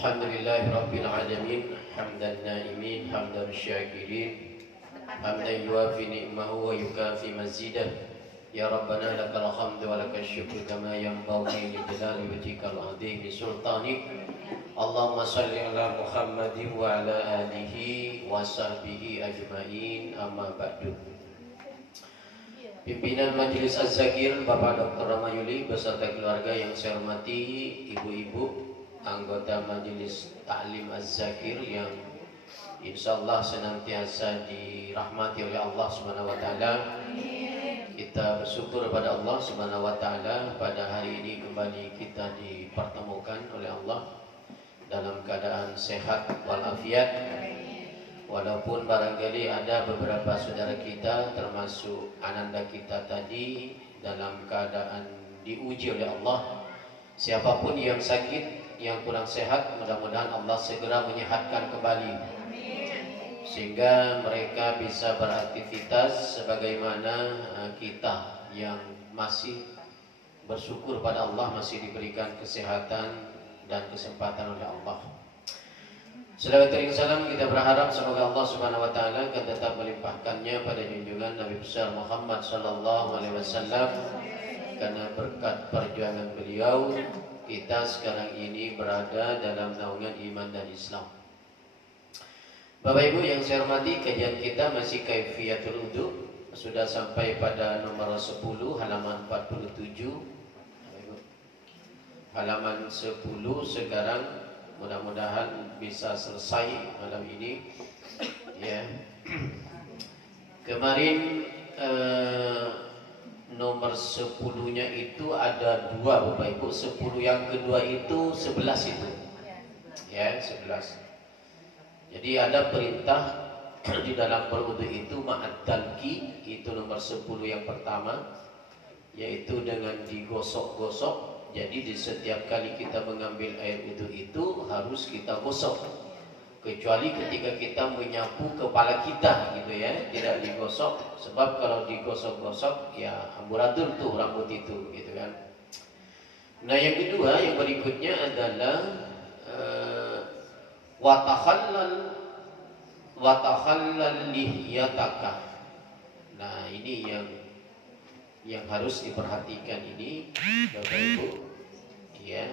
Alhamdulillahi Rabbil Alamin. Hamdan na'imin, hamdan syakirin, hamdan yuafi ni'mahu wa yukafi mazidah. Ya Rabbana lakal hamdu wa lakal syukru kama yanbaghi li jalali wajhikal azimi sultanik. Allahumma salli ala Muhammadin wa ala alihi wa sahbihi ajma'in, amma ba'du. Pimpinan Majelis Az-Zakir Bapak Dr. Ramayuli beserta keluarga yang saya hormati, ibu-ibu anggota Majelis Ta'lim Az-Zakir yang insyaallah senantiasa dirahmati oleh Allah Subhanahu wa taala. Kita bersyukur kepada Allah Subhanahu wa taala pada hari ini kembali kita dipertemukan oleh Allah dalam keadaan sehat walafiat. Walaupun barangkali ada beberapa saudara kita termasuk ananda kita tadi dalam keadaan diuji oleh Allah. Siapapun yang sakit, yang kurang sehat, mudah-mudahan Allah segera menyehatkan kembali, sehingga mereka bisa beraktivitas sebagaimana kita yang masih bersyukur pada Allah masih diberikan kesehatan dan kesempatan oleh Allah. Selawat dan salam kita berharap semoga Allah Subhanahu wa taala akan tetap melimpahkannya pada junjungan Nabi besar Muhammad sallallahu alaihi wasallam, karena berkat perjuangan beliau kita sekarang ini berada dalam naungan iman dan Islam. Bapak Ibu yang saya hormati, kajian kita masih Kaifiyatul Wudu, sudah sampai pada nomor 10 halaman 47. Halaman 10 sekarang, mudah-mudahan bisa selesai malam ini ya. Kemarin nomor 10-nya itu ada 2 Bapak Ibu. 10 yang kedua itu 11 itu ya, 11. Jadi ada perintah di dalam berwudu itu ma'ad dalki, itu nomor 10 yang pertama, yaitu dengan digosok-gosok. Jadi di setiap kali kita mengambil air wudu itu harus kita gosok, kecuali ketika kita menyapu kepala kita gitu ya, tidak digosok. Sebab kalau digosok-gosok ya amburadul tuh rambut itu gitu kan. Nah yang kedua, yang berikutnya adalah watakhallal lihyataka. Nah ini yang harus diperhatikan ini Bapak Ibu ya.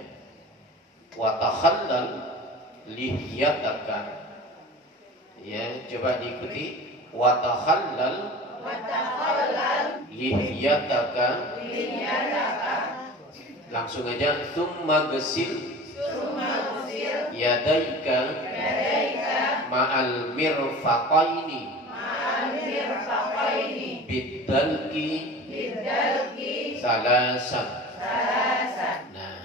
Watakhallal lihyataka ya, coba diikuti. Watakhallal lihyataka. Langsung aja. Tsumma gesil yadaika ma'al mirfaqaini bidalki salasan. Nah,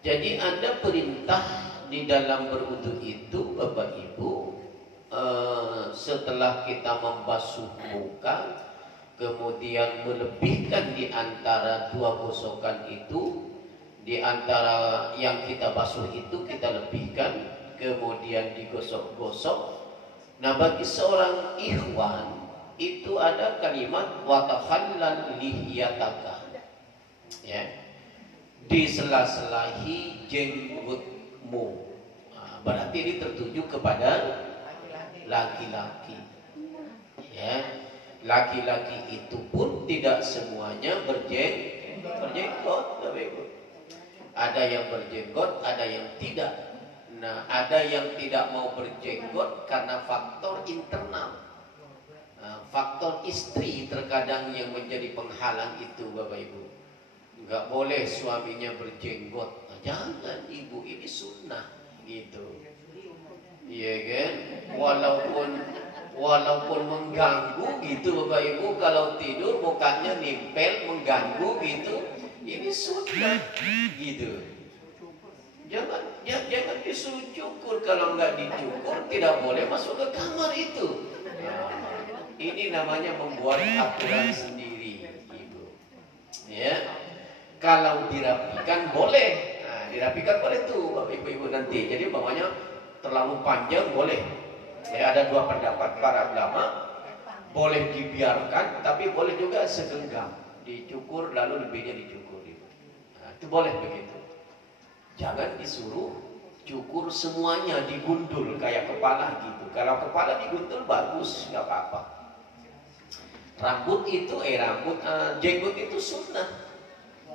jadi ada perintah di dalam berwudu itu Bapak Ibu, setelah kita membasuh muka, kemudian melebihkan di antara 2 gosokan itu, di antara yang kita basuh itu kita lebihkan, kemudian digosok-gosok. Nah bagi seorang ikhwan itu ada kalimat watakhallal lihyataka ya, disela-selahi jenggotmu. Nah, berarti ini tertuju kepada laki-laki ya. Laki-laki itu pun tidak semuanya berjenggot Bapak Ibu. Ada yang berjenggot, ada yang tidak. Nah, ada yang tidak mau berjenggot karena faktor internal. Faktor istri terkadang yang menjadi penghalang itu Bapak Ibu. Enggak boleh suaminya berjenggot. Nah, jangan ibu, ini sunnah gitu. Iya kan? Walaupun mengganggu gitu Bapak Ibu, kalau tidur mukanya nempel mengganggu gitu, ini sunnah gitu. Jangan disuruh cukur. Kalau nggak dicukur tidak boleh masuk ke kamar itu. Ini namanya membuat aturan sendiri, Ibu. Ya, kalau dirapikan boleh. Nah, dirapikan boleh tuh, Bapak Ibu nanti. Jadi bawahnya terlalu panjang boleh. Ya, ada 2 pendapat para ulama. Boleh dibiarkan, tapi boleh juga segenggam, dicukur lalu lebihnya dicukur. Nah, itu boleh begitu. Jangan disuruh Cukur semuanya digundul kayak kepala gitu. Kalau kepala digundul bagus, nggak apa-apa. Rambut itu, jenggot itu sunnah.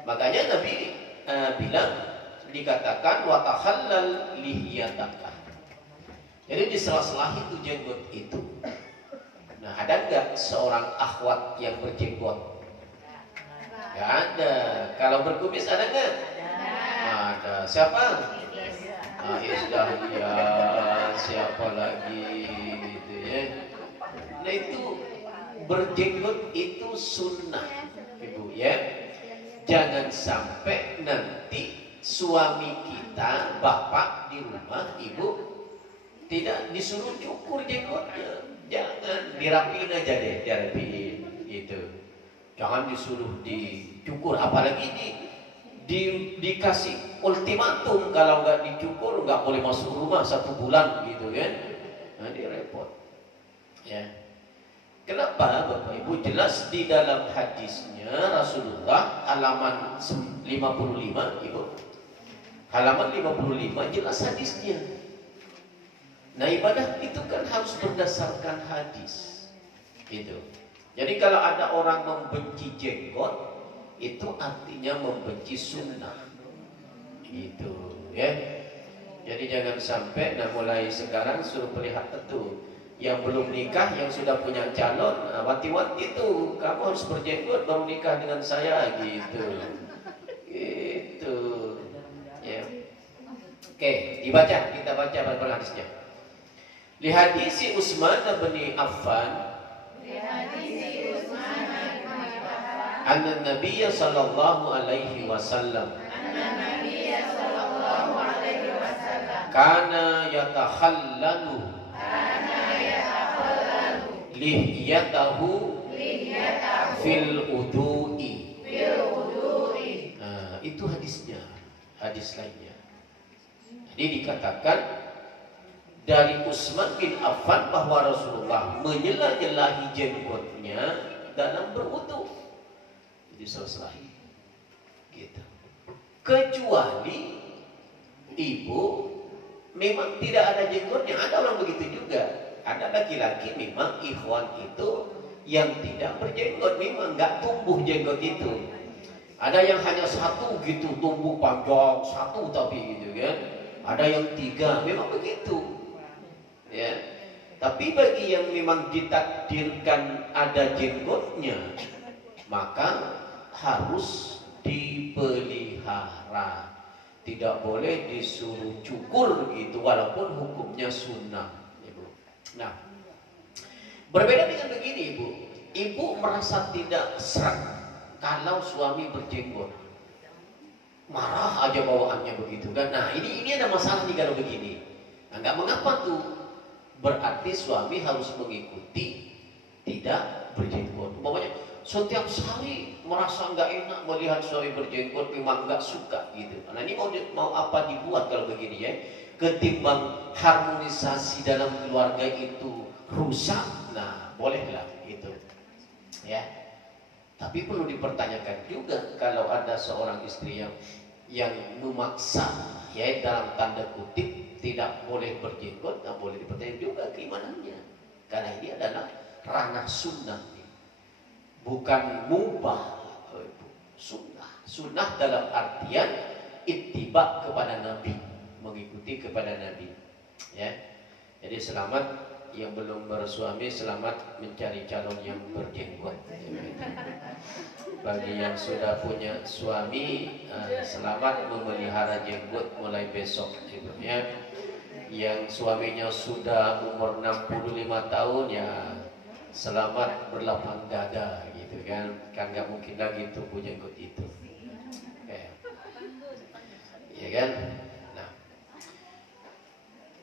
Makanya Nabi bilang, dikatakan wa takhallal lihiyataka. Jadi di sela-sela itu jenggot itu. Nah, ada nggak seorang akhwat yang berjenggot? Nggak ada. Kalau berkumis ada nggak? Ada. Siapa? Isdahlia, siapa lagi gitu ya. Nah itu berjenggot itu sunnah, Ibu ya. Jangan sampai nanti suami kita, bapak di rumah, ibu tidak disuruh cukur jenggotnya. Jangan, dirapiin aja deh, dirapiin gitu. Jangan disuruh dicukur, apalagi dikasih ultimatum kalau nggak dicukur nggak boleh masuk rumah 1 bulan gitu kan. Nah, dia repot ya. Kenapa Bapak Ibu? Jelas di dalam hadisnya Rasulullah halaman 55 Ibu. Halaman 55 jelas hadisnya. Nah, ibadah itu kan harus berdasarkan hadis. Gitu. Jadi kalau ada orang membenci jenggot, itu artinya membenci sunnah. Gitu ya. Jadi jangan sampai, nah mulai sekarang suruh perlihat tentu. Yang belum nikah, yang sudah punya calon, wanti-wanti itu, kamu harus berjenggot baru nikah dengan saya gitu. Gitu. Ya. Oke, dibaca, kita baca bareng hadisnya. Li hadisi Utsman bin Affan. Anna Nabiy sallallahu alaihi wasallam kana yatakhallalu lihiyatahu fil udu'i. Nah, itu hadisnya, hadis lainnya. Jadi dikatakan dari Utsman bin Affan bahwa Rasulullah menyela-nyelahi jenggotnya dalam berwudu. Jadi selesai gitu. Kecuali ibu memang tidak ada jenggotnya. Ada orang begitu juga. Ada laki-laki memang ikhwan itu yang tidak berjenggot, memang nggak tumbuh jenggot itu. Ada yang hanya 1 gitu, tumbuh panjang 1 tapi gitu kan. Ada yang 3, memang begitu. Ya. Tapi bagi yang memang ditakdirkan ada jenggotnya, maka harus dipelihara. Tidak boleh disuruh cukur gitu, walaupun hukumnya sunnah. Nah, berbeda dengan begini Ibu. Ibu merasa tidak serak kalau suami berjenggot. Marah aja bawaannya begitu kan. Nah, ini ada masalah nih kalau begini. Nah, nggak mengapa tuh. Berarti suami harus mengikuti tidak berjenggot. Pokoknya setiap hari merasa nggak enak melihat suami berjenggot, memang nggak suka gitu. Nah, ini mau apa dibuat kalau begini ya? Ketimbang harmonisasi dalam keluarga itu rusak, nah bolehlah gitu ya. Tapi perlu dipertanyakan juga kalau ada seorang istri yang memaksa ya, dalam tanda kutip tidak boleh berjenggot, nah boleh dipertanyakan juga keimanannya, karena ini adalah ranah sunnah, bukan mubah. Sunnah dalam artian ittiba kepada Nabi, mengikuti kepada Nabi ya. Jadi selamat yang belum bersuami, selamat mencari calon yang berjenggot. Bagi yang sudah punya suami, selamat memelihara jenggot mulai besok ya. Yang suaminya sudah umur 65 tahun ya selamat berlapang dada gitu kan. Kan gak mungkin lagi tumbuh jenggot itu ya kan.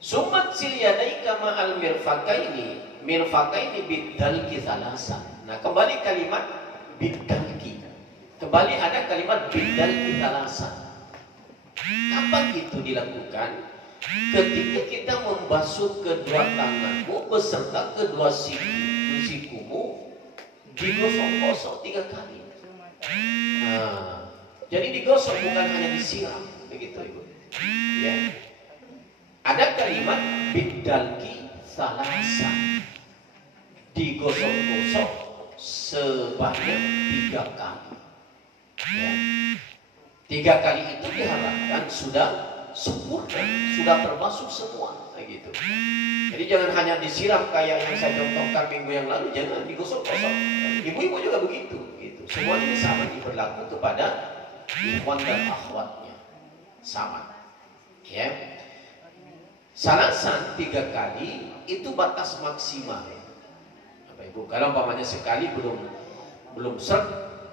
Sumat silyadaika ma'al mirfaqaini bidalki thalasa. Nah, kembali kalimat bidalki. Kembali ada kalimat bidalki thalasa. Kapan itu dilakukan? Ketika kita membasuh kedua tanganmu beserta kedua sikumu, digosok-gosok 3 kali. Nah, jadi digosok bukan hanya disiram, begitu Ibu. Ya. Ada kalimat bidalki salasa, digosok-gosok sebanyak 3 kali. Ya. 3 kali itu diharapkan sudah sempurna, sudah terbasuh semua, gitu. Jadi jangan hanya disiram kayak yang saya contohkan minggu yang lalu, jangan digosok-gosok. Ibu-ibu juga begitu, gitu. Semua ini sama berlaku kepada ikhwan dan akhwatnya, sama. Ya, salasan 3 kali itu batas maksimal. Bapak Ibu, kalau umpamanya sekali belum seret,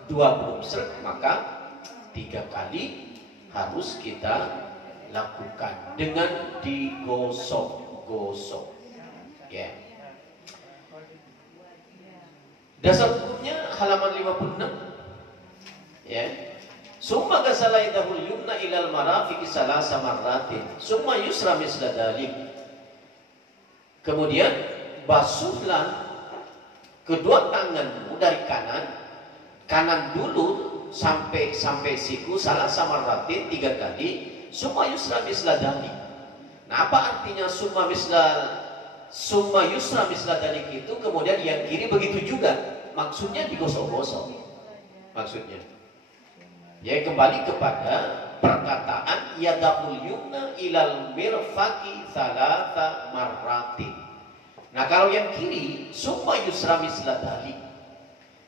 2 belum seret, maka 3 kali harus kita lakukan dengan digosok-gosok. Ya. Dasar hukumnya halaman 56. Ya. Summa ghasala yadahul yumna ilal marafiqi salasa marratin. Summa yusra misla dalik. Kemudian basuhlah kedua tanganmu dari kanan dulu sampai siku salasa marratin 3 kali. Summa yusra misla dalik. Nah, apa artinya summa yusra misla dalik itu? Kemudian yang kiri begitu juga. Maksudnya digosok-gosok. Maksudnya. Ya, kembali kepada perkataan yadahul yumna ilal mirfaqi salasa marratin. Nah, kalau yang kiri summa yusra misla dalik.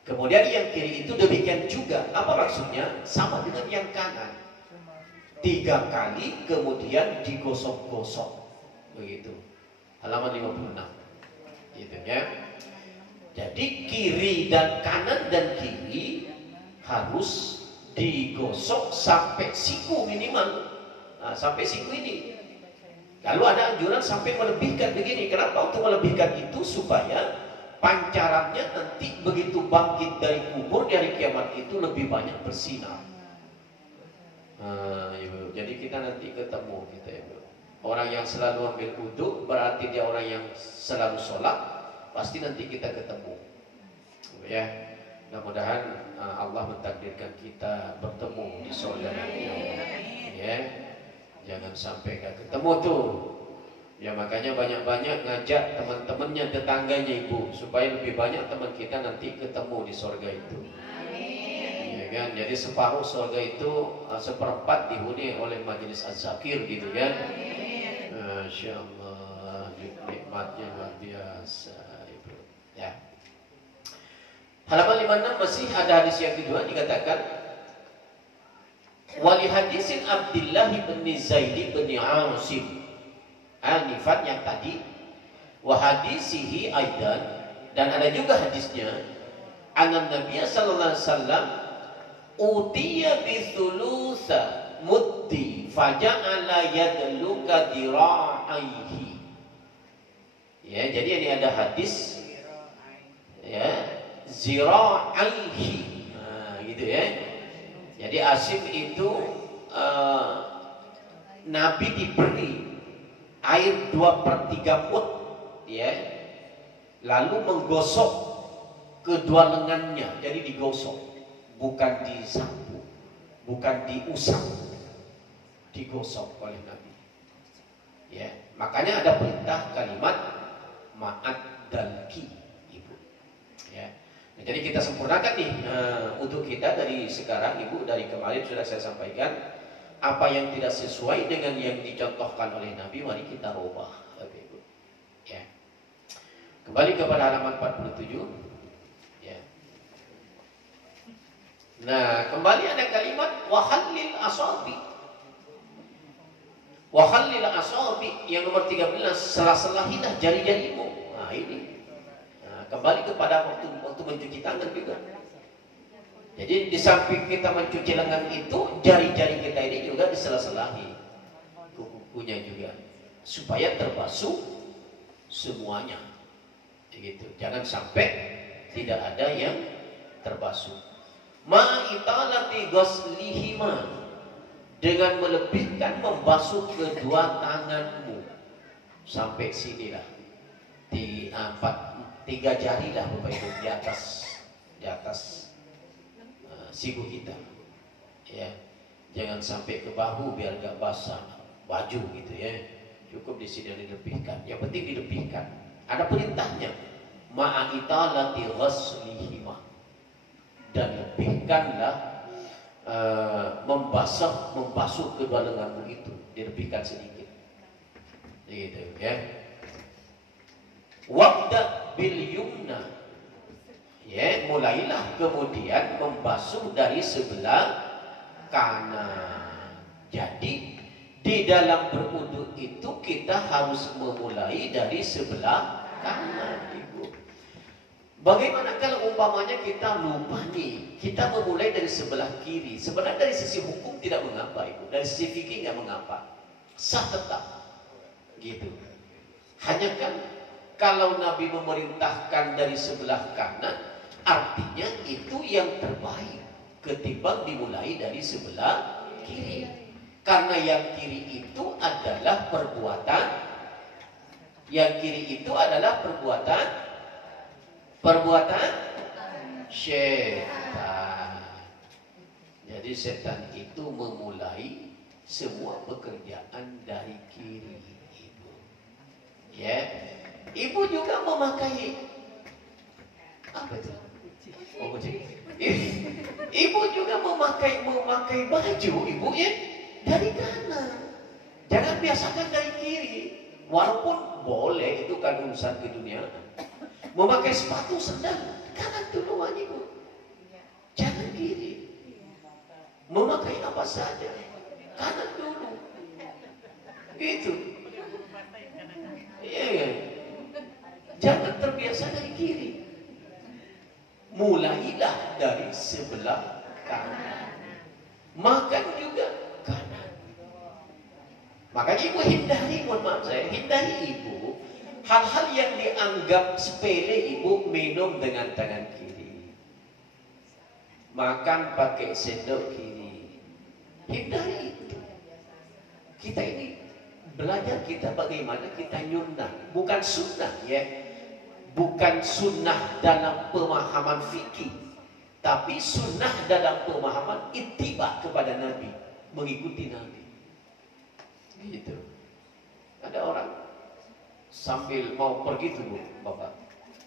Kemudian yang kiri itu demikian juga. Apa maksudnya? Sama dengan yang kanan. 3 kali kemudian digosok-gosok. Begitu. Halaman 56. Gitu ya. Jadi kiri dan kanan dan kiri harus digosok sampai siku minimal. Nah, sampai siku ini. Lalu ada anjuran sampai melebihkan begini. Kenapa untuk melebihkan itu? Supaya pancarannya nanti begitu bangkit dari kubur di hari kiamat itu lebih banyak bersinar. Nah, Ibu. Jadi kita nanti ketemu kita, Ibu. Orang yang selalu ambil wudhu berarti dia orang yang selalu sholat. Pasti nanti kita ketemu. Ya. Mudah-mudahan Allah mentakdirkan kita bertemu di surga nanti. Ya. Jangan sampai gak ketemu tuh. Ya, makanya banyak-banyak ngajak teman-temannya, tetangganya, Ibu, supaya lebih banyak teman kita nanti ketemu di surga itu. Ya kan? Jadi separuh surga itu seperempat dihuni oleh majelis az-zakir, gitu kan? Masya Allah, nikmatnya luar biasa, Ibu. Ya. Halaman 56 masih ada hadis yang kedua, dikatakan wali hadisin Abdullah bin Zaid bin Asim anifan yang tadi, wa hadisihi aidan, dan ada juga hadisnya anan Nabi sallallahu alaihi wasallam utiya bi thulutsa muddi faja'ala yadluka dira'aihi. Ya, jadi ini ada hadis ya, zira'aihi. Nah, gitu ya. Jadi Asim itu Nabi diberi air 2/3 mud, ya, lalu menggosok kedua lengannya. Jadi digosok, bukan disapu, bukan diusap, digosok oleh Nabi. Ya, makanya ada perintah kalimat ma'ad dalki, Ibu. Ya. Nah, jadi kita sempurnakan nih untuk kita dari sekarang, Ibu. Dari kemarin sudah saya sampaikan. Apa yang tidak sesuai dengan yang dicontohkan oleh Nabi, mari kita rubah, Ibu. Ya. Kembali kepada halaman 47. Ya. Nah, kembali ada kalimat wahallil asabi. Wahallil asabi yang nomor 13, selah-selahilah jari-jarimu. Nah, ini. Nah, kembali kepada waktu mencuci tangan juga. Jadi di samping kita mencuci lengan itu, jari-jari kita ini juga disela-selahi, kuku-kukunya juga, supaya terbasuh semuanya. Begitu. Jangan sampai tidak ada yang terbasuh. Ma'italati ghaslihima, dengan melebihkan membasuh kedua tanganmu sampai sinilah, di 3 jari lah, Bapak Ibu, di atas siku kita, ya. Jangan sampai ke bahu biar gak basah baju, gitu ya. Cukup di sini dilebihkan. Yang penting dilebihkan. Ada perintahnya. Ma'italati ghaslihimah. Dan lebihkanlah membasuh kedua lenganmu itu. Dilebihkan sedikit. Gitu ya. Wabda bil yumna. Ya, mulailah kemudian membasuh dari sebelah kanan. Jadi di dalam berwudu itu kita harus memulai dari sebelah kanan, Ibu. Bagaimana kalau umpamanya kita lupa nih, kita memulai dari sebelah kiri. Sebenarnya dari sisi hukum tidak mengapa, Ibu. Dari sisi fikih nggak mengapa, sah tetap, gitu. Hanya kan kalau Nabi memerintahkan dari sebelah kanan, artinya itu yang terbaik ketimbang dimulai dari sebelah kiri. Karena yang kiri itu adalah perbuatan, perbuatan setan. Jadi setan itu memulai semua pekerjaan dari kiri, Ibu. Ya, Ibu juga memakai apa itu? Oh, Ibu juga memakai baju, Ibu ya. Dari kanan. Jangan biasakan dari kiri. Walaupun boleh, itu kan urusan keduniaan. Memakai sepatu sendal kanan dulu, Ibu. Jangan kiri. Memakai apa saja kanan dulu. Gitu. Iya. Jangan terbiasa dari kiri. Mulailah dari sebelah kanan. Makan juga kanan. Makanya Ibu hindari, mohon maaf saya, hindari Ibu hal-hal yang dianggap sepele. Ibu minum dengan tangan kiri, makan pakai sendok kiri, hindari itu. Kita ini belajar kita bagaimana kita nyunnah, bukan sunnah ya, bukan sunnah dalam pemahaman fikih, tapi sunnah dalam pemahaman ittiba kepada Nabi, mengikuti Nabi. Gitu. Ada orang sambil mau pergi tuh, Bu, Bapak,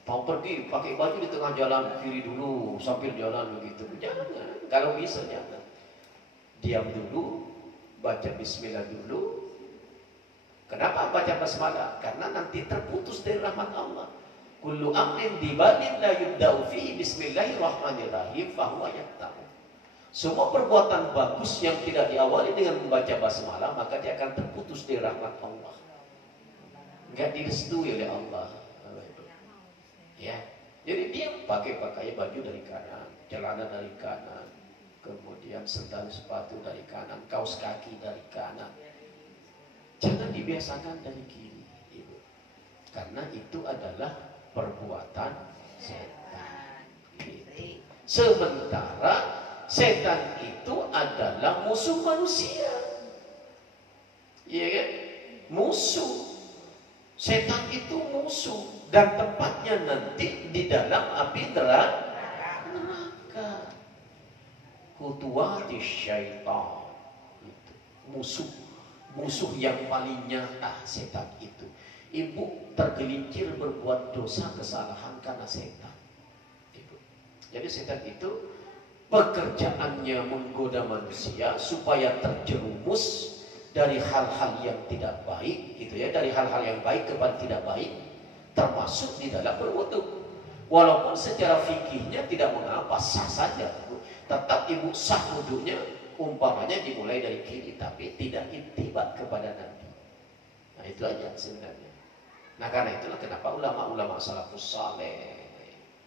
mau pergi pakai baju di tengah jalan kiri dulu sambil jalan begitu. Jangan, kalau bisa jangan. Diam dulu, baca bismillah dulu. Kenapa baca basmalah? Karena nanti terputus dari rahmat Allah. Kullu amrin dibalin la yubda'u fihi bismillahirrahmanirrahim fahuwa yakta'u. Semua perbuatan bagus yang tidak diawali dengan membaca basmalah, maka dia akan terputus dari rahmat Allah. Enggak direstui oleh Allah. Ya. Jadi dia pakai baju dari kanan, celana dari kanan, kemudian sandal sepatu dari kanan, kaos kaki dari kanan. Jangan dibiasakan dari kiri, Ibu. Karena itu adalah perbuatan setan. Gitu. Sementara setan itu adalah musuh manusia. Iya kan? Musuh. Setan itu musuh. Dan tempatnya nanti di dalam api neraka. Khutuwati syaitan. Musuh. Musuh yang paling nyata setan itu. Ibu tergelincir berbuat dosa kesalahan karena setan. Ibu. Jadi setan itu pekerjaannya menggoda manusia supaya terjerumus dari hal-hal yang tidak baik, gitu ya, dari hal-hal yang baik kepada tidak baik, termasuk di dalam berwudu. Walaupun secara fikihnya tidak mengapa, sah saja, tetap Ibu sah wudunya, umpamanya dimulai dari kiri, tapi tidak ittiba kepada Nabi. Nah itu aja sebenarnya. Nah karena itulah kenapa ulama-ulama salafus saleh,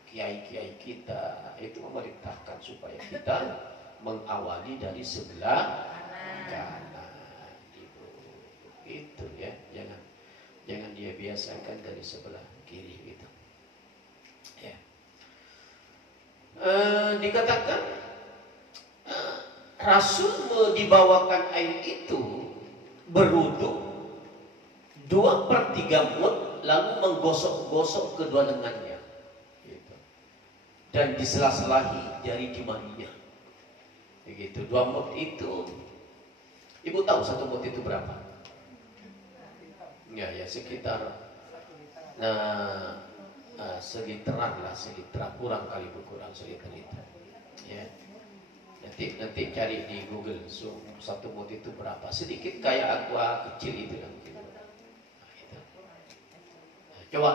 kiai-kiai kita itu memerintahkan supaya kita mengawali dari sebelah kanan. Itu ya, jangan dia biasakan dari sebelah kiri gitu. Ya. Dikatakan Rasul dibawakan air itu berwudu 2/3 mud, lalu menggosok-gosok kedua lengannya. Dan disela-selahi jari jemarinya. Begitu. 2 mud itu, Ibu tahu 1 mud itu berapa? Ya, ya sekitar seliteran lah, seliteran kurang kali berkurang seliter itu. Ya. Nanti cari di Google satu mut itu berapa, sedikit kayak aqua kecil itu kan. Nah, itu. Nah, coba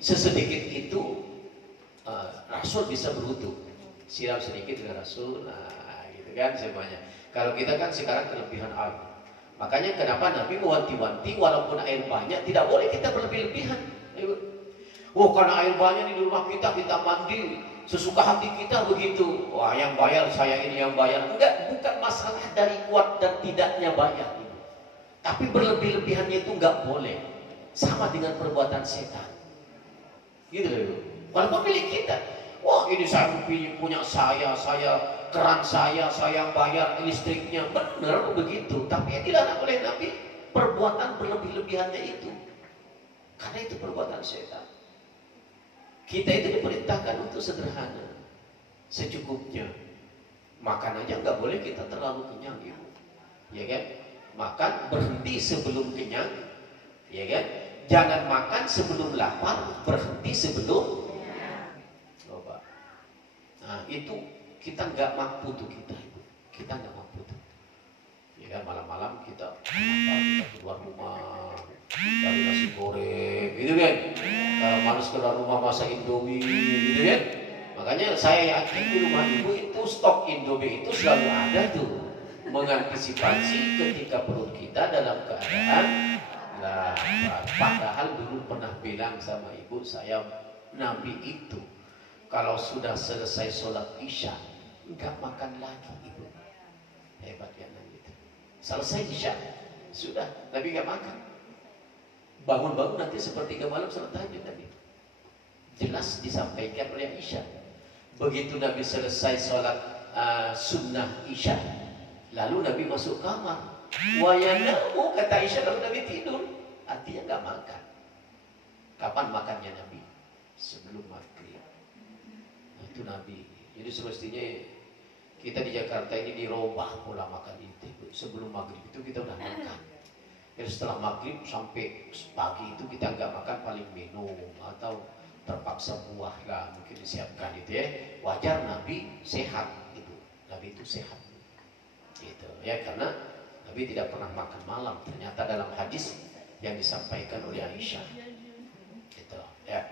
sesedikit itu Rasul bisa berwudu, siram sedikit dengan Rasul, nah gitu kan semuanya. Kalau kita kan sekarang kelebihan air, makanya kenapa Nabi mewanti-wanti walaupun air banyak tidak boleh kita berlebih-lebihan. Oh karena air banyak di rumah kita mandi sesuka hati kita begitu. Wah yang bayar saya ini yang bayar. Enggak, bukan masalah dari kuat dan tidaknya bayar. Tapi berlebih-lebihannya itu enggak boleh. Sama dengan perbuatan setan. Gitu loh. Walaupun milik kita. Wah ini saya punya saya keran saya yang bayar listriknya. Benar begitu. Tapi dilarang oleh Nabi perbuatan berlebih-lebihannya itu. Karena itu perbuatan setan. Kita itu diperintahkan untuk sederhana, secukupnya. Makan aja nggak boleh kita terlalu kenyang, gitu. Ya kan? Makan berhenti sebelum kenyang, ya kan? Jangan makan sebelum lapar, berhenti sebelum. Coba. Nah itu kita nggak mampu tuh kita nggak mampu tuh. Ya kan malam-malam kita keluar rumah. Cari nasi goreng, gitu kan? Kalau malas keluar rumah masak Indomie, gitu kan? Makanya saya yakin di rumah ibu itu stok Indomie itu selalu ada tuh, mengantisipasi ketika perut kita dalam keadaan lapar. Padahal dulu pernah bilang sama ibu saya, Nabi itu kalau sudah selesai sholat isya nggak makan lagi ibu. Hebat ya Nabi itu. Selesai isya sudah, Nabi nggak makan. Bangun-bangun nanti sepertiga malam salat tahajud Nabi. Jelas disampaikan oleh Aisyah. Begitu Nabi selesai sholat sunnah Isya, lalu Nabi masuk kamar. Wayanamu kata Aisyah, lalu Nabi tidur. Artinya nggak makan. Kapan makannya Nabi? Sebelum maghrib. Nah, itu Nabi. Jadi semestinya kita di Jakarta ini dirubah pola makan itu. Sebelum maghrib itu kita udah makan. Jadi setelah maghrib sampai pagi itu kita nggak makan, paling minum atau terpaksa buah lah mungkin disiapkan itu ya. Wajar Nabi sehat itu, Nabi itu sehat gitu ya, karena Nabi tidak pernah makan malam ternyata dalam hadis yang disampaikan oleh Aisyah gitu ya.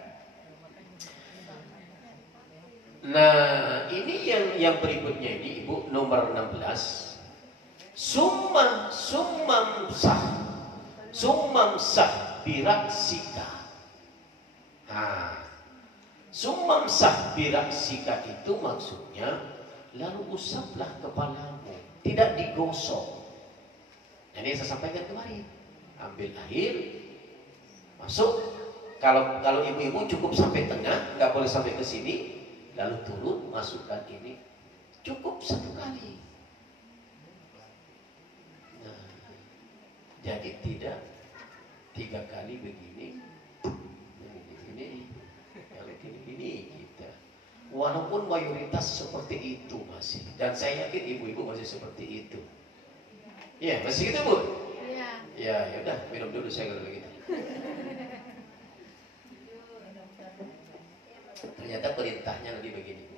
Nah ini yang berikutnya ini ibu nomor 16, summam sah biraksika. Nah, summam sah biraksika itu maksudnya lalu usaplah kepalamu, tidak digosok. Ini saya sampaikan kemarin. Ambil air, masuk. Kalau ibu-ibu cukup sampai tengah, nggak boleh sampai ke sini. Lalu turun, masukkan ini. Cukup satu kali. Jadi tidak 3 kali begini, kalau gini kita. Walaupun mayoritas seperti itu masih, dan saya yakin ibu-ibu masih seperti itu. Ya masih gitu bu? Iya. Ya udah minum dulu saya kalau begitu. Ternyata perintahnya lebih begini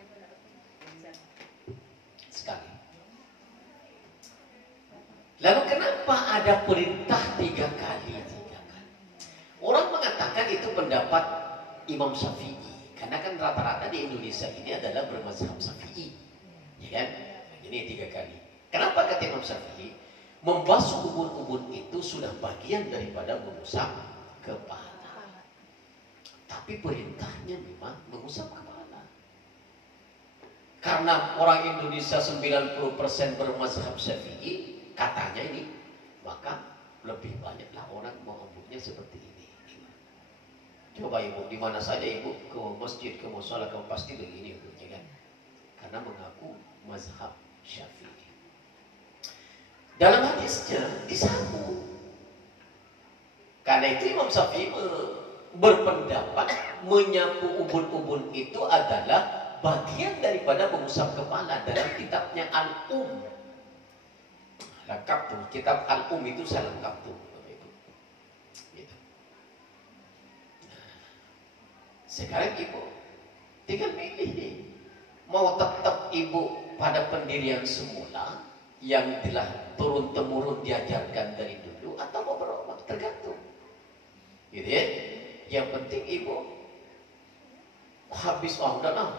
sekali. Lalu kenapa ada perintah 3 kali? Orang mengatakan itu pendapat Imam Syafi'i. Karena kan rata-rata di Indonesia ini adalah bermazhab Syafi'i. Ya kan? Ini 3 kali. Kenapa kata Imam Syafi'i? Membasuh ubun-ubun itu sudah bagian daripada mengusap kepala. Tapi perintahnya memang mengusap kepala. Karena orang Indonesia 90% bermazhab Syafi'i, katanya ini, maka lebih banyaklah orang mengambilnya seperti ini. Coba ibu, di mana saja ibu ke masjid, ke mushola, kamu pasti begini hukumnya kan? Karena mengaku mazhab Syafi'i. Dalam hadisnya disapu. Karena itu Imam Syafi'i berpendapat menyapu ubun-ubun itu adalah bagian daripada mengusap kepala. Dalam kitabnya Al-Um. Lengkap tuh, kitab Al-Um itu saya lengkap tuh. Sekarang ibu tinggal milih nih, mau tetap ibu pada pendirian semula yang telah turun temurun diajarkan dari dulu, atau mau berubah, tergantung. Gitu ya. Yang penting ibu habis udahlah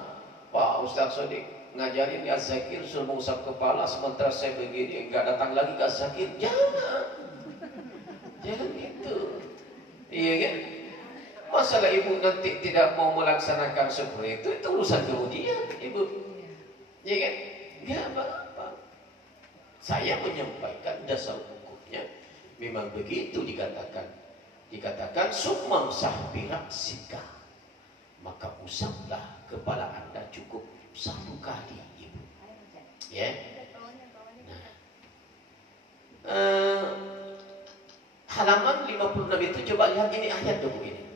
Pak Ustaz Sodik ngajarin Az-Zakir suruh mengusap kepala, sementara saya begini nggak datang lagi ke Az-Zakir. Jangan gitu. Iya kan? Masalah ibu nanti tidak mau melaksanakan seperti itu urusan kemudian ibu. Iya kan? Nggak apa-apa. Saya menyampaikan dasar hukumnya memang begitu dikatakan. Dikatakan sumam sahbirak sika, maka usaplah kepala anda cukup 1 kali ibu. Ya. Nah, halaman 56 itu coba lihat ini ayat dulu ini.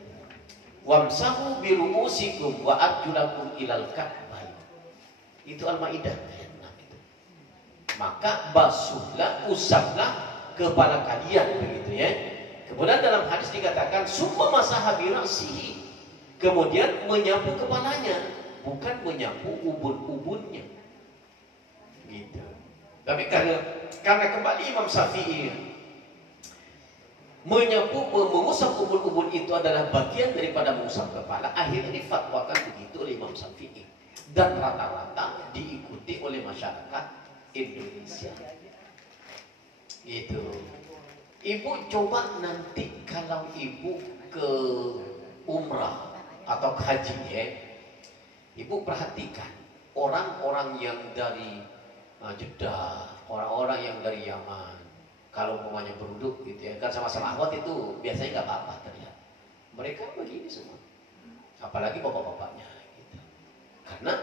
Wamsahu biru'usikum wa arjulakum ilal ka'bayn. Itu Al-Maidah ayat 6 itu. Maka basuhlah, usaplah kepala kalian, begitu ya. Kemudian dalam hadis dikatakan summa masaha birasihi. Kemudian menyapu kepalanya, bukan menyapu ubun-ubunnya. Gitu. Tapi karena kembali Imam Syafi'i menyapu, mengusap ubun-ubun itu adalah bagian daripada mengusap kepala, akhirnya difatwakan begitu oleh Imam Syafi'i, dan rata-rata diikuti oleh masyarakat Indonesia. Gitu. Ibu coba nanti kalau ibu ke umrah atau ke haji ya, ibu perhatikan orang-orang yang dari Jeddah, orang-orang yang dari Yaman, kalau umpamanya beruduk gitu ya, kan sama-sama akhwat itu biasanya nggak apa-apa terlihat. Mereka begini semua, apalagi bapak-bapaknya gitu. Karena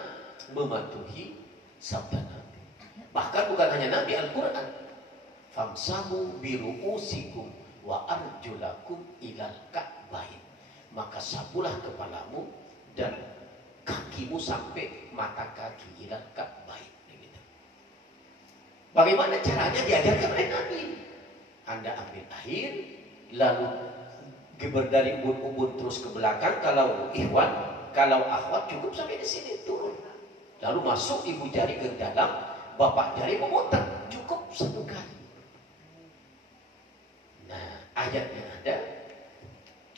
mematuhi sabda Nabi. Bahkan bukan hanya Nabi, Al-Quran. Famsahu biru'usikum wa arjulakum ilal ka'bayn. Maka sapulah kepalamu dan kakimu sampai mata kaki ilal ka'bayn. Bagaimana caranya diajarkan oleh Nabi? Anda ambil air, lalu geber dari ubun-ubun terus ke belakang kalau ikhwan, kalau akhwat cukup sampai di sini turun. Lalu masuk ibu jari ke dalam, bapak jari memutar, cukup 1 kali. Nah, ayatnya ada,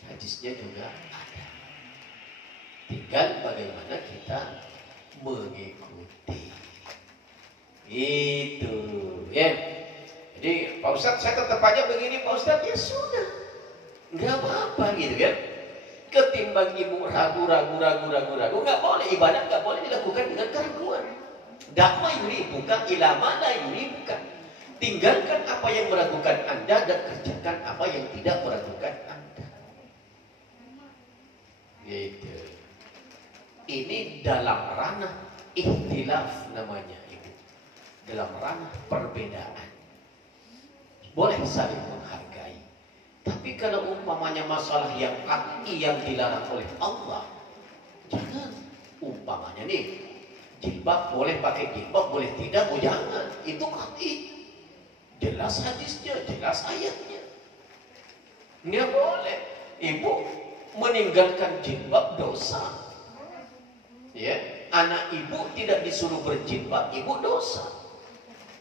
hadisnya juga ada. Tinggal bagaimana kita mengikuti. Itu ya. Jadi Pak Ustadz saya tetap aja begini Pak Ustadz, ya sudah, nggak apa-apa gitu kan. Ketimbang ibu ragu, nggak boleh ibadah, nggak boleh dilakukan dengan keraguan. Dakma yuri bukan, ilama la yuri bukan. Tinggalkan apa yang meragukan anda dan kerjakan apa yang tidak meragukan anda. Gitu. Ini dalam ranah ikhtilaf namanya. Dalam ranah perbedaan boleh saling menghargai, tapi kalau umpamanya masalah yang qat'i yang dilarang oleh Allah, jangan. Umpamanya nih, jilbab boleh pakai jilbab, boleh tidak, oh jangan. Itu qat'i, jelas hadisnya, jelas ayatnya. Nggak boleh ibu meninggalkan jilbab, dosa. Ya, anak ibu tidak disuruh berjilbab, ibu dosa.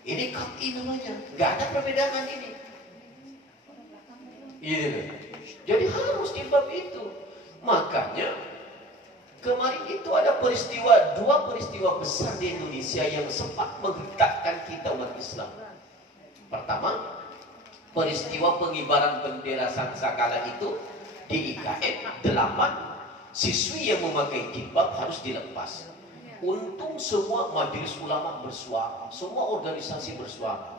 Ini qat'i namanya, nggak ada perbedaan ini. Iya, jadi harus jilbab itu. Makanya kemarin itu ada peristiwa, 2 peristiwa besar di Indonesia yang sempat menggetarkan kita umat Islam. Pertama, peristiwa pengibaran bendera Sangsakala itu di IKN, 8 siswi yang memakai jilbab harus dilepas. Untung semua majelis ulama bersuara, semua organisasi bersuara.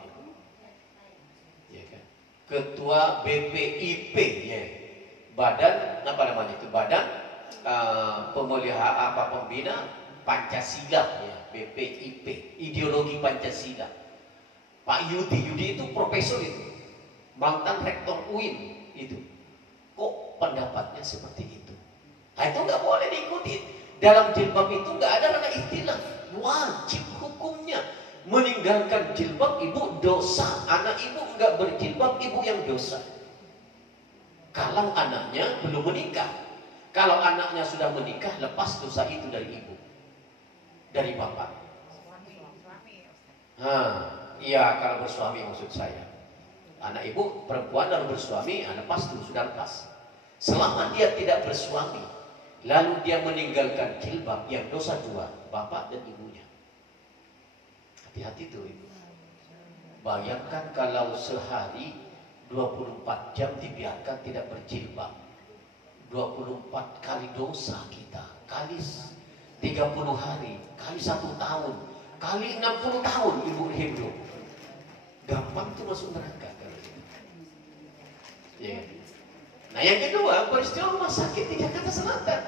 Ya kan? Ketua BPIP, ya, Badan apa namanya itu, Badan Pembina Pancasila, ya, BPIP, ideologi Pancasila. Pak Yudi itu profesor itu, mantan rektor UIN itu. Kok pendapatnya seperti itu? Nah, itu nggak boleh diikuti. Dalam jilbab itu nggak ada ranah ikhtilaf, wajib hukumnya. Meninggalkan jilbab ibu dosa, anak ibu nggak berjilbab ibu yang dosa. Kalau anaknya belum menikah, Kalau anaknya sudah menikah, lepas dosa itu dari ibu, dari bapak. Iya, kalau bersuami maksud saya. Anak ibu perempuan lalu bersuami, lepas itu sudah lepas. Selama dia tidak bersuami, lalu dia meninggalkan jilbab, yang dosa dua, bapak dan ibunya. Hati-hati tuh ibu. Bayangkan kalau sehari 24 jam dibiarkan tidak berjilbab, 24 kali dosa kita, kali 30 hari, kali 1 tahun, kali 60 tahun ibu hidup. Gampang tuh masuk neraka kalau gitu. Ya. Nah yang kedua, peristiwa rumah sakit di Jakarta Selatan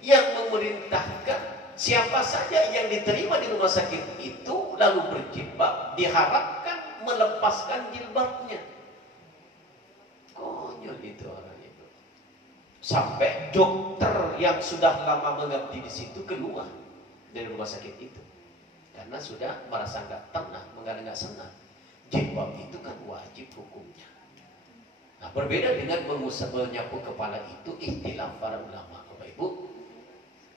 yang memerintahkan siapa saja yang diterima di rumah sakit itu lalu berjilbab diharapkan melepaskan jilbabnya. Konyol itu orang itu. Sampai dokter yang sudah lama mengabdi di situ keluar dari rumah sakit itu karena sudah merasa nggak tenang, nggak senang. Jilbab itu kan wajib hukumnya. Nah, berbeda dengan menyapu kepala itu istilah para ulama, Bapak Ibu.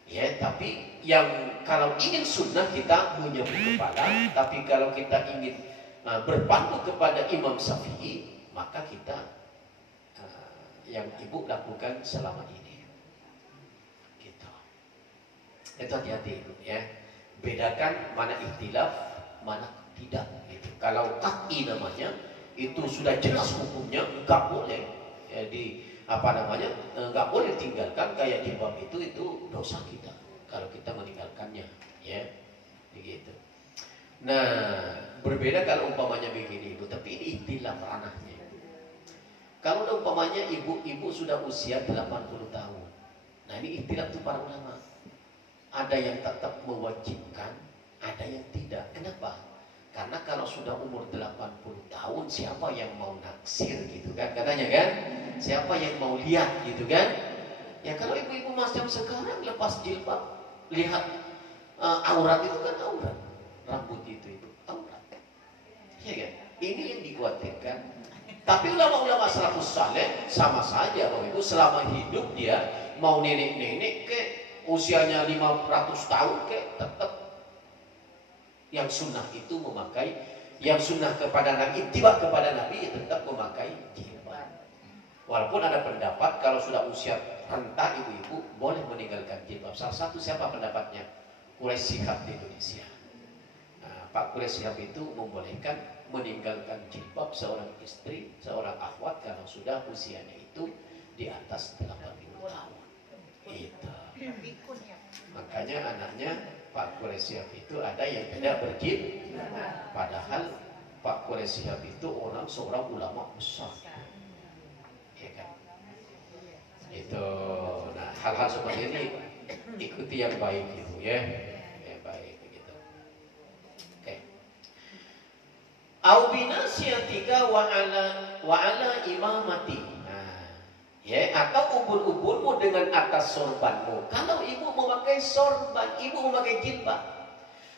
Ya, tapi yang kalau ingin sunnah kita menyapu kepala, tapi kalau kita ingin berpandu kepada Imam Syafi'i, maka kita yang ibu lakukan selama ini. Gitu. Itu hati-hati itu ya. Bedakan mana ikhtilaf, mana tidak. Gitu. Kalau qat'i namanya, itu sudah jelas hukumnya, nggak boleh ya, nggak boleh tinggalkan. Kayak jilbab itu dosa kita kalau kita meninggalkannya ya begitu. Nah berbeda kalau umpamanya begini ibu, tapi ini ikhtilaf ranahnya. Kalau umpamanya ibu sudah usia 80 tahun, nah ini ikhtilaf itu para ulama. Ada yang tetap mewajibkan, ada yang tidak. Kenapa? Karena kalau sudah umur 80 tahun, siapa yang mau naksir gitu kan? Katanya kan, siapa yang mau lihat gitu kan? Ya kalau ibu-ibu macam sekarang lepas jilbab, lihat aurat itu kan aurat. Rambut itu aurat. Iya kan? Ini yang dikhawatirkan. Tapi ulama-ulama salafus saleh sama saja Bapak Ibu, selama hidup dia mau nenek-nenek ke usianya 500 tahun ke tetap yang sunnah itu memakai, yang sunnah kepada Nabi, ittiba kepada Nabi tetap memakai jilbab. Walaupun ada pendapat kalau sudah usia renta ibu-ibu boleh meninggalkan jilbab. Salah satu siapa pendapatnya? Quraisy Shihab di Indonesia. Nah, Pak Quraisy Shihab itu membolehkan meninggalkan jilbab seorang istri, seorang akhwat kalau sudah usianya itu di atas 80 tahun. Itu. Makanya anaknya Pak Quraisy Shihab itu ada yang tidak berjilbab. Padahal Pak Quraisy Shihab itu seorang ulama besar. Ya kan? Itu. Nah, hal-hal seperti ini ikuti yang baik gitu ya. Yang baik begitu. Oke. Au binasiyatika wa ala imamati. Ya, atau ubun-ubunmu dengan atas sorbanmu. Kalau ibu memakai sorban, ibu memakai jilbab.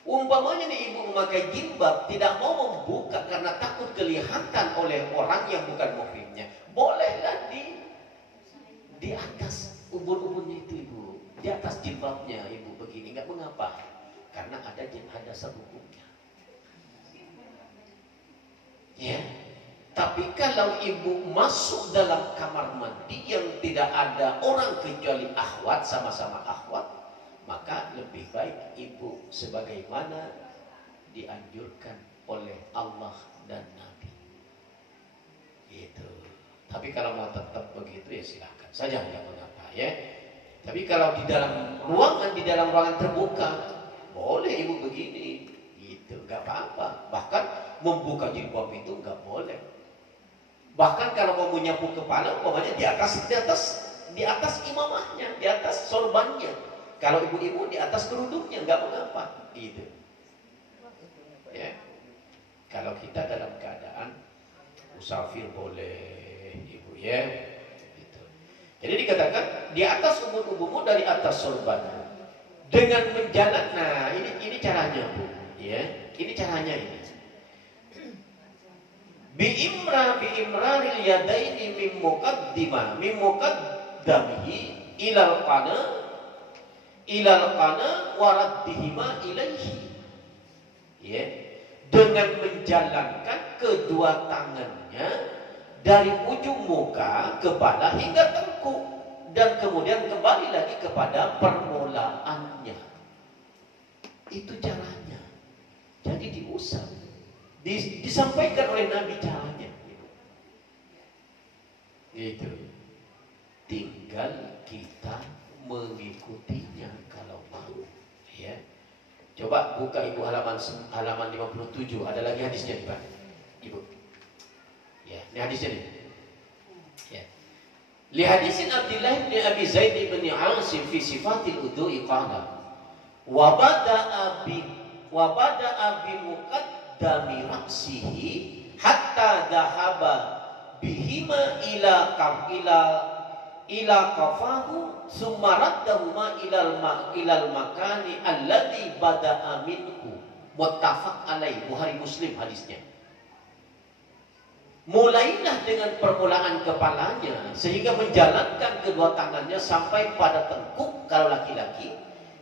Umpamanya nih ibu memakai jilbab, tidak mau membuka karena takut kelihatan oleh orang yang bukan muhrimnya. Bolehlah di atas ubun-ubunnya itu ibu, di atas jilbabnya ibu begini, nggak mengapa. Karena ada hukumnya. Ya. Tapi kalau ibu masuk dalam kamar mandi yang tidak ada orang kecuali akhwat, sama-sama akhwat, maka lebih baik ibu sebagaimana dianjurkan oleh Allah dan Nabi. Gitu. Tapi kalau mau tetap begitu ya silakan saja, nggak mengapa ya. Tapi kalau di dalam ruangan terbuka, boleh ibu begini, gitu, nggak apa-apa. Bahkan membuka jilbab itu nggak boleh. Bahkan kalau mau menyapu kepala, umpamanya di atas imamahnya, di atas sorbannya. Kalau ibu-ibu di atas kerudungnya, nggak mengapa, gitu. Ya. Kalau kita dalam keadaan musafir boleh, ibu ya. Gitu. Jadi dikatakan di atas ubun-ubunmu dari atas sorbanmu dengan menjalan. Nah, ini caranya bu, ya. Ini caranya ini. Bi'imraril yadaini mim muqaddimah iqdamihi ilal qana waraddihima ilaihi. Ya, dengan menjalankan kedua tangannya dari ujung muka, kepala hingga tengkuk, dan kemudian kembali lagi kepada permulaannya. Itu caranya. Jadi diusap, disampaikan oleh Nabi caranya. Itu. Tinggal kita mengikutinya kalau mau. Ya. Coba buka Ibu halaman 57. Ada lagi hadisnya nih Pak. Ibu. Ya, ini hadisnya nih. Ya. Li hadisin Abdullah bin Abi Zaid bin Asim fi sifatil wudu'i qala wa bada'a bi muqaddami ra'sihi hatta dhahaba bihima ila qafahu summa raddahuma ilal makani alladhi bada'a minhu. Muttafaq alaih, Bukhari Muslim hadisnya. Mulailah dengan permulaan kepalanya sehingga menjalankan kedua tangannya sampai pada tengkuk kalau laki-laki,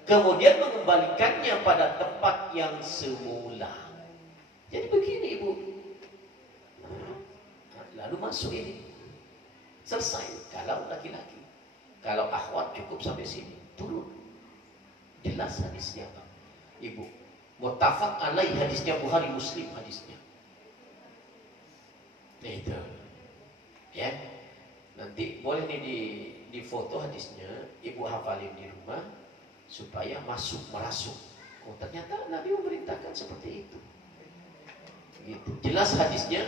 kemudian mengembalikannya pada tempat yang semula. Jadi begini Ibu. Lalu masuk ini. Selesai kalau laki-laki. Kalau akhwat cukup sampai sini, turun. Jelas hadisnya Pak. Ibu. Muttafaq alaih hadisnya, Bukhari Muslim hadisnya. Itu. Ya. Nanti boleh nih di foto hadisnya, Ibu hafalin di rumah supaya merasuk. Oh, ternyata Nabi memerintahkan seperti itu. Gitu. Jelas hadisnya.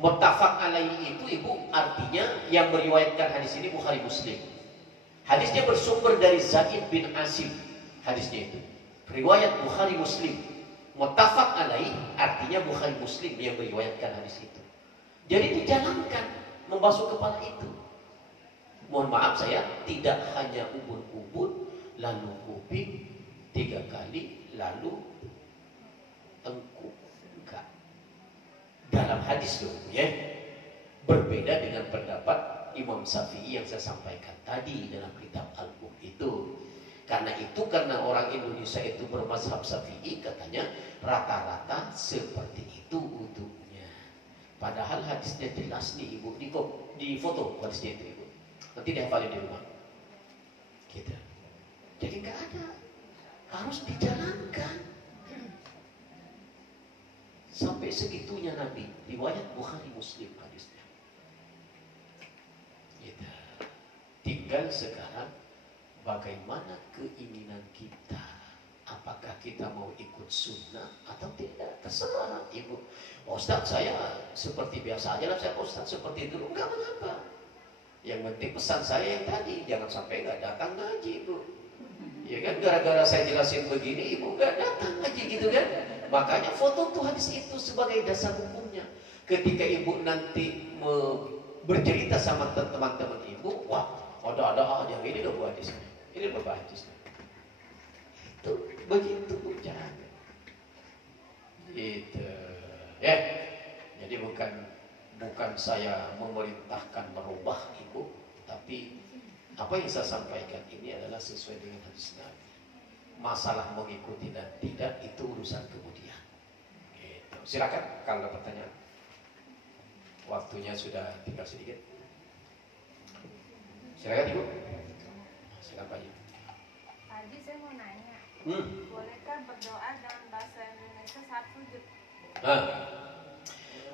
Muttafaq alaihi itu Ibu artinya yang meriwayatkan hadis ini Bukhari Muslim. Hadisnya bersumber dari Zaid bin Asim. Hadisnya itu riwayat Bukhari Muslim. Muttafaq alaihi artinya Bukhari Muslim yang meriwayatkan hadis itu. Jadi dijalankan membasuh kepala itu. Mohon maaf saya tidak hanya ubun-ubun lalu kuping 3 kali lalu tengkuk. Dalam hadis dulu ya, berbeda dengan pendapat Imam Syafi'i yang saya sampaikan tadi dalam kitab Al-Um itu. Karena orang Indonesia itu bermazhab Syafi'i, katanya rata-rata seperti itu wudunya. Padahal hadisnya jelas nih Ibu, di foto hadisnya itu Ibu. Nanti dihafalin di rumah. Gitu. Jadi nggak ada, harus dijalankan. Sampai segitunya Nabi, riwayat Bukhari Muslim hadisnya. Gitu. Tinggal sekarang bagaimana keinginan kita. Apakah kita mau ikut sunnah atau tidak? Terserah Ibu. Ustaz, saya seperti biasa aja lah, saya Ustaz seperti dulu. Enggak mengapa. Yang penting pesan saya yang tadi, jangan sampai nggak datang ngaji Ibu. Ya kan, gara-gara saya jelasin begini Ibu nggak datang ngaji gitu kan. Makanya foto tuh hadis itu sebagai dasar hukumnya. Ketika Ibu nanti bercerita sama teman-teman Ibu, wah ada aja, ini loh hadisnya, ini loh hadisnya. Itu begitu caranya. Itu ya. Jadi bukan saya memerintahkan merubah Ibu, tapi apa yang saya sampaikan ini adalah sesuai dengan hadis Nabi. Masalah mengikuti dan tidak itu urusan kemudian. Gitu. Silakan kalau ada pertanyaan. Waktunya sudah tinggal sedikit. Silakan Ibu. Silakan Pak. Tadi saya mau nanya, bolehkah berdoa dalam bahasa Indonesia saat sujud?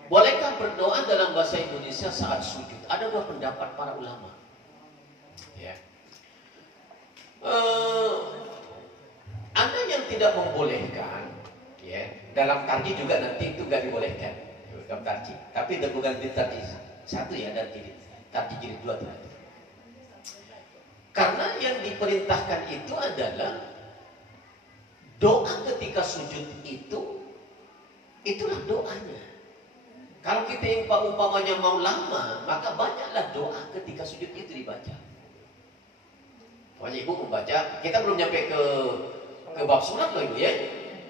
Bolehkah berdoa dalam bahasa Indonesia saat sujud? Ada 2 pendapat para ulama. Ya. Ada yang tidak membolehkan, ya. Dalam tarjih juga nanti itu nggak dibolehkan, dalam tarjih. Tapi bukan di tarjih 1 ya, dan tarjih jilid 2 tuh. Karena yang diperintahkan itu adalah doa ketika sujud itulah doanya. Kalau kita yang umpamanya mau lama, maka banyaklah doa ketika sujud itu dibaca. Pokoknya Ibu membaca, kita belum nyampe ke bab surat loh Ibu ya.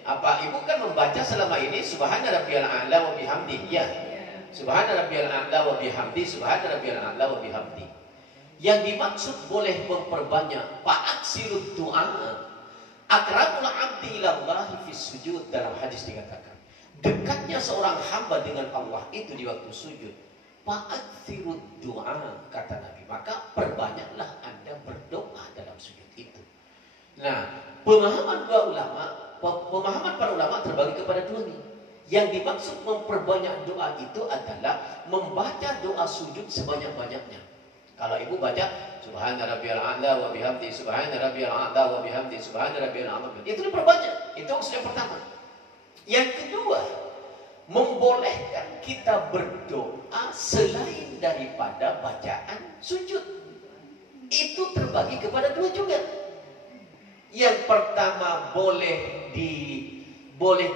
Apa Ibu kan membaca selama ini Subhana rabbiyal a'la wa bihamdi ya. Subhana rabbiyal a'la wa bihamdi, subhana rabbiyal a'la wa bihamdi. Yang dimaksud boleh memperbanyak fa'aksirud du'a. Aqrabul 'abdi ilallahi fis sujud, dalam hadis dikatakan dekatnya seorang hamba dengan Allah itu di waktu sujud. Fa'aksirud du'a, kata Nabi, maka perbanyaklah Anda berdoa dalam sujud itu. Nah, pemahaman para ulama terbagi kepada dua nih. Yang dimaksud memperbanyak doa itu adalah membaca doa sujud sebanyak-banyaknya. Kalau ibu baca Subhana rabbiyal a'la wa bihamdi, Subhana rabbiyal a'la wa bihamdi, Subhana rabbiyal a'la, itu diperbanyak. Itu maksud yang pertama. Yang kedua, membolehkan kita berdoa selain daripada bacaan sujud. Itu terbagi kepada dua juga. Yang pertama boleh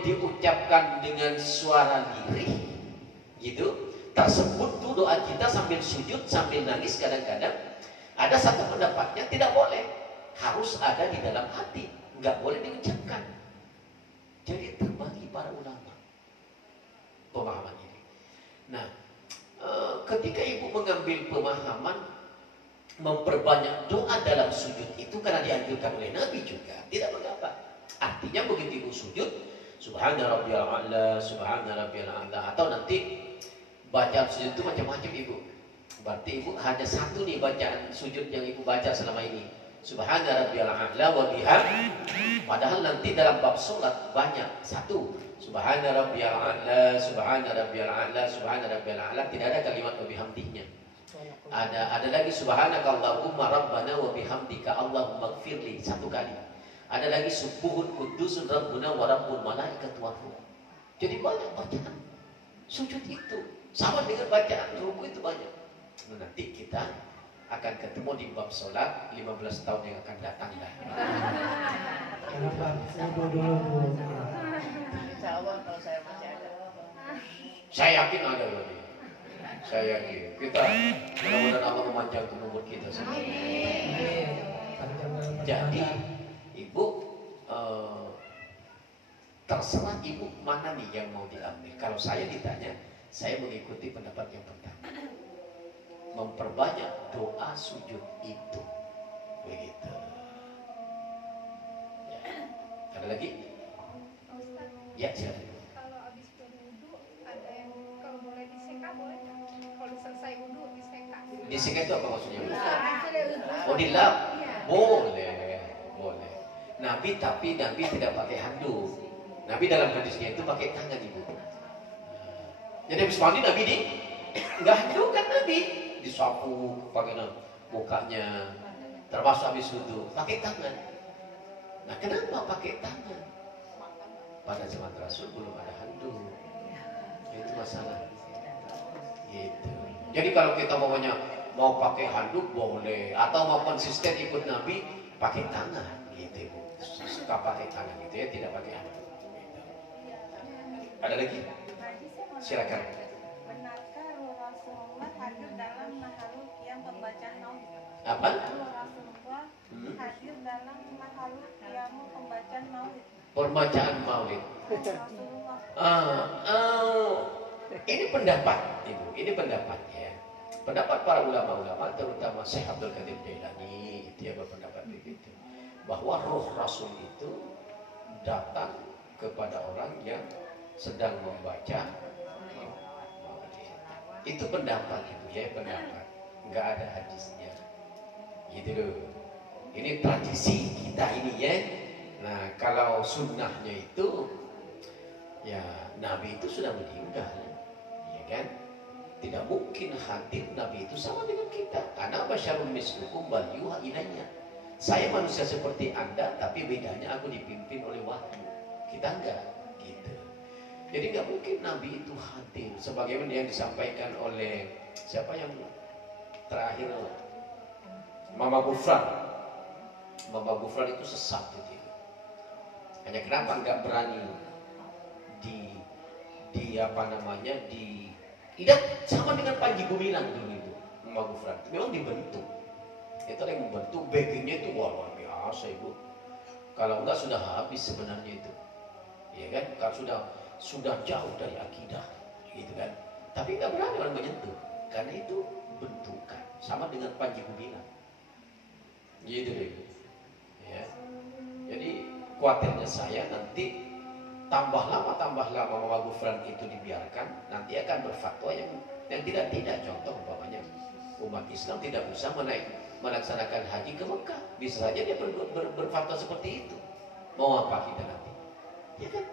diucapkan dengan suara lirih, gitu. Tersebut tuh doa kita sambil sujud, sambil nangis kadang-kadang. Ada satu pendapatnya tidak boleh, harus ada di dalam hati, nggak boleh diucapkan. Jadi terbagi para ulama pemahaman ini. Nah, ketika ibu mengambil pemahaman memperbanyak doa dalam sujud itu karena dianjurkan oleh Nabi juga, tidak mengapa. Artinya begitu ibu sujud, Subhana rabbiyal a'la, Subhana rabbiyal a'la, atau nanti bacaan sujud itu macam-macam ibu. Berarti ibu hanya satu nih bacaan sujud yang ibu baca selama ini, Subhana rabbiyal a'la wa bihamdi. Padahal nanti dalam bab sholat banyak. Satu, Subhana rabbiyal a'la, Subhana rabbiyal a'la, Subhana rabbiyal a'la, tidak ada kalimat wa bihamdinya. Ada lagi Subhanakallahumma rabbana wa bihamdika Allahumma gfirli, satu kali. Ada lagi subuhun kudusun rabbuna wa rabbul malaikat wa ruh. Jadi banyak bacaan sujud itu. Sama dengan bacaan ruku itu banyak. Nanti kita akan ketemu di bab sholat 15 tahun yang akan datang dah. Kalau saya masih ada. Saya yakin ada lagi. Saya yakin. Kita mudah-mudahan Allah memanjangkan umur kita semua. Jadi ibu terserah ibu mana nih yang mau diambil. Kalau saya ditanya, saya mengikuti pendapat yang pertama, memperbanyak doa sujud itu, begitu. Ya. Ada lagi? Ustaz, Ya, silakan. kalau habis berwudu ada yang kalau boleh diseka boleh nggak? Kalau selesai wudu diseka. Diseka itu apa maksudnya? Nah, Oh, dilap? Iya. Boleh, boleh. Nabi tidak pakai handuk. Nabi dalam hadisnya itu pakai tangan ibu. Jadi habis mandi Nabi nggak handuk kan, Nabi disapu pakai mukanya, termasuk habis wudu pakai tangan. Nah, kenapa pakai tangan? Pada zaman Rasul belum ada handuk. Itu masalah. Gitu. Jadi kalau kita mau pakai handuk boleh, atau mau konsisten ikut Nabi pakai tangan, gitu ibu. Suka pakai tangan gitu ya, tidak pakai handuk. Gitu. Ada lagi? Silakan. Benarkah Rasulullah hadir dalam makhluk yang pembacaan maulid? Apa? Rasulullah hadir dalam makhluk yang pembacaan maulid. Pembacaan maulid. Rasulullah. Ini pendapat ibu, ini pendapat ya. Pendapat para ulama-ulama, terutama Syekh Abdul Qadir Jailani, itu yang berpendapat begitu, bahwa roh Rasul itu datang kepada orang yang sedang membaca maulid. Itu pendapat ibu ya, pendapat, nggak ada hadisnya, gitu loh. Ini tradisi kita ini ya. Nah, kalau sunnahnya itu, ya Nabi itu sudah meninggal, ya kan? Tidak mungkin hadir Nabi itu sama dengan kita. Ana basyarun mislukum bal yuha ilayya. Saya manusia seperti Anda, tapi bedanya aku dipimpin oleh wahyu. Kita enggak, gitu. Jadi nggak mungkin Nabi itu hadir sebagaimana yang disampaikan oleh siapa yang terakhir, Mama Gufran. Mama Gufran itu sesat gitu. Hanya kenapa nggak berani tidak sama dengan Panji Gumilang dulu itu, Mama Gufran. Memang dibentuk. Itu yang membentuk, backingnya itu luar biasa ibu. Kalau enggak sudah habis sebenarnya itu, ya kan? Kalau sudah jauh dari akidah, gitu kan? Tapi nggak berani orang menyentuh, karena itu bentukan. sama dengan Panji Gumilang. Gitu deh. Ya. Jadi khawatirnya saya nanti tambah lama Mama Gufran itu dibiarkan, nanti akan berfatwa yang tidak. Contoh umpamanya umat Islam tidak usah melaksanakan haji ke Mekah, bisa saja dia berfatwa seperti itu. Mau apa kita nanti? Ya kan?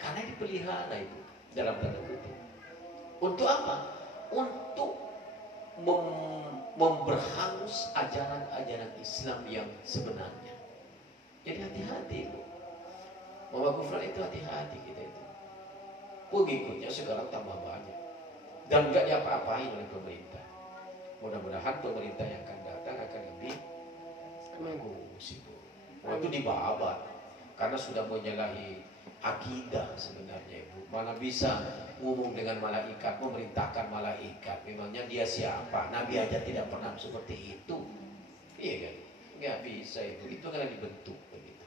Karena dipelihara itu dalam tanda kutip. Untuk apa? Untuk memberhangus ajaran-ajaran Islam yang sebenarnya. Jadi hati-hati Bu. Mama Gufran itu hati-hati kita itu. Pengikutnya sekarang tambah banyak. Dan gak diapa-apain oleh pemerintah. Mudah-mudahan pemerintah yang akan datang akan lebih bagus Bu. Waktu dibabat karena sudah menyalahi akidah sebenarnya Ibu. Mana bisa ngomong dengan malaikat, memerintahkan malaikat. Memangnya dia siapa? Nabi aja tidak pernah seperti itu. Iya kan? Nggak bisa Ibu. Itu karena dibentuk begitu.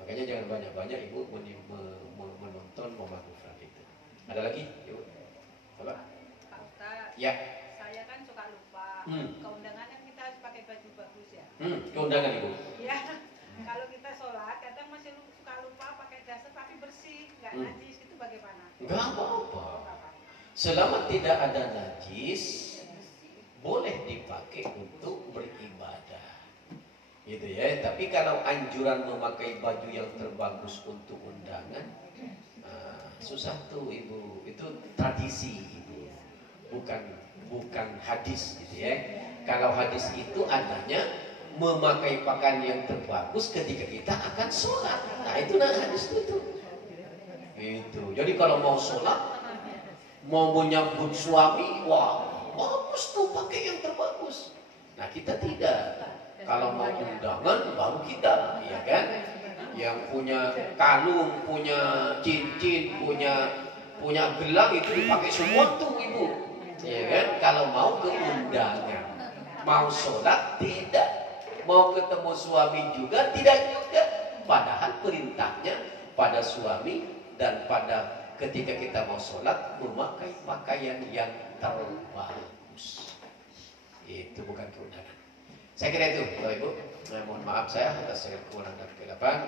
Makanya jangan banyak-banyak Ibu menonton Mama Gufran itu. Ada lagi Ibu? Apa? Pak Ustaz, Ya. saya kan suka lupa. Keundangan kan kita harus pakai baju bagus ya. Keundangan Ibu. Iya. Kalau kita sholat, kadang masih suka lupa pakai dasar tapi bersih, nggak najis, itu bagaimana? Nggak apa-apa. Selama tidak ada najis, boleh dipakai untuk beribadah. Gitu ya. Tapi kalau anjuran memakai baju yang terbagus untuk undangan, susah tuh Ibu. Itu tradisi Ibu. Bukan hadis gitu ya. Kalau hadis itu adanya memakai pakaian yang terbagus ketika kita akan sholat. Nah itu hadis itu. Itu. Jadi kalau mau sholat, mau menyambut suami, wah bagus tuh pakai yang terbagus. Nah kita tidak. Kalau mau undangan baru kita, ya kan? Yang punya kalung, punya cincin, punya gelang itu dipakai semua tuh Ibu. Ya kan? Kalau mau ke undangan, mau sholat tidak. Mau ketemu suami juga tidak juga. Padahal perintahnya pada suami dan pada ketika kita mau sholat memakai pakaian yang terbagus. Itu bukan keundangan. Saya kira itu Bapak Ibu. Mohon maaf saya atas segala kekurangan dan kegelapan.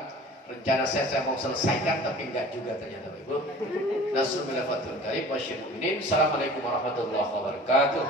Rencana saya mau selesaikan tapi enggak juga ternyata Bapak Ibu. Nasrul Fatul Karim Wasyir Mu'minin. Assalamualaikum warahmatullahi wabarakatuh.